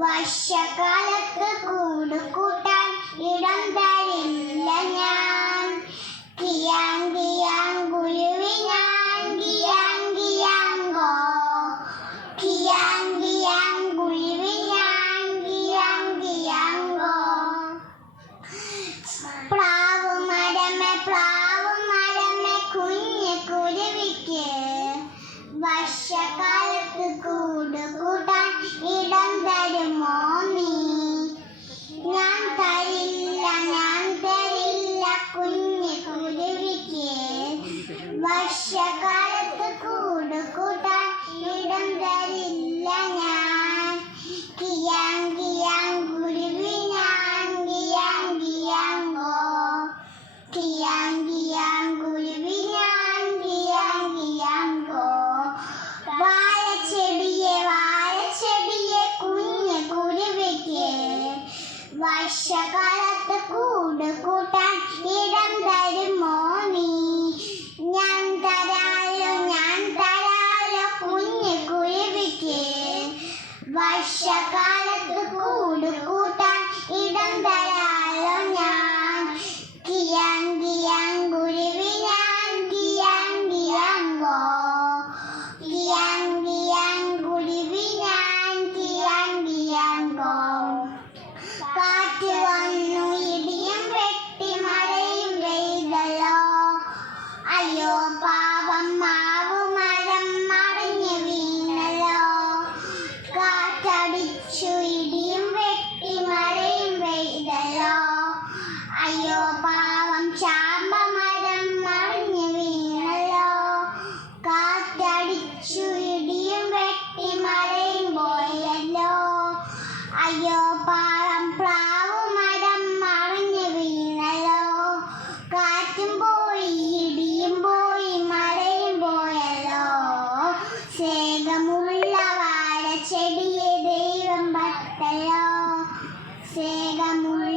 വർഷകാലത്ത് കൂടുകൂട്ടാൻ ഇടം തരില്ല ഞാൻ. കിയാൻ കിയാൻ കുരുവിനാൻ കിയാൻ കിയാങ്കോ. കിയാൻ കിയാൻ കുരുവിനാൻ കിയാൻ കിയാങ്കോ. പ്ലാവ് മരമേ കുഞ്ഞു കുരുവിക്ക് വർഷകാലത്ത് കൂടുകൂട്ടാൻ ഇടം തരുമോ നീ? ഞാൻ തരില്ല കുഞ്ഞു കുരുവിക്ക് വർഷകാലത്ത് കൂടുകൂട്ടാൻ ഇടം തരില്ല ഞാൻ. കിയാൻ കിയാൻ കുരുവിനാൻ കിയാൻ കിയാങ്കോ. കിയാൻ കിയാൻ കുരുവിനാൻ കിയാൻ കിയാങ്കോ. വാഴച്ചെടിയെ കുഞ്ഞു കുരുവിക്ക് വർഷകാലത്ത് കൂടുകൂട്ടാൻ ഇടം തരുമോ നീ? ഞാൻ തരാലോ കുഞ്ഞു കുരുവിക്ക് വർഷകാലത്ത് കൂടുകൂട്ടാൻ ഇടം തരാലോ ഞാൻ. കിയാൻ കിയാൻ കുരുവിനാൻ കിയാൻ കിയാങ്കോ. കിയാൻ കിയാൻ കുരുവിനാൻ കിയാൻ കിയാങ്കോ. കാറ്റ് വന്നു ഇടിയും വെട്ടി മഴയും പെയ്തല്ലോ. അയ്യോ പാവം മാവു മരം മറിഞ്ഞു വീണല്ലോ. കാറ്റടിച്ചു ഇടിയും വെട്ടി മഴയും പെയ്തല്ലോ. അയ്യോ പാവം ചാമ്പ മരം മറിഞ്ഞു വീണല്ലോ. കാറ്റടിച്ചു ഇടിയും വെട്ടി മഴയും പോയല്ലോ. അയ്യോ പാവം പ്ലാവു മരം മറിഞ്ഞു വീണല്ലോ. കാറ്റും പോയി ഇടിയും പോയി മഴയും പോയല്ലോ. സ്നേഹമുള്ള വാഴച്ചെടിയെ ദൈവം പത്തല്ലോ. സ്നേഹമുള്ള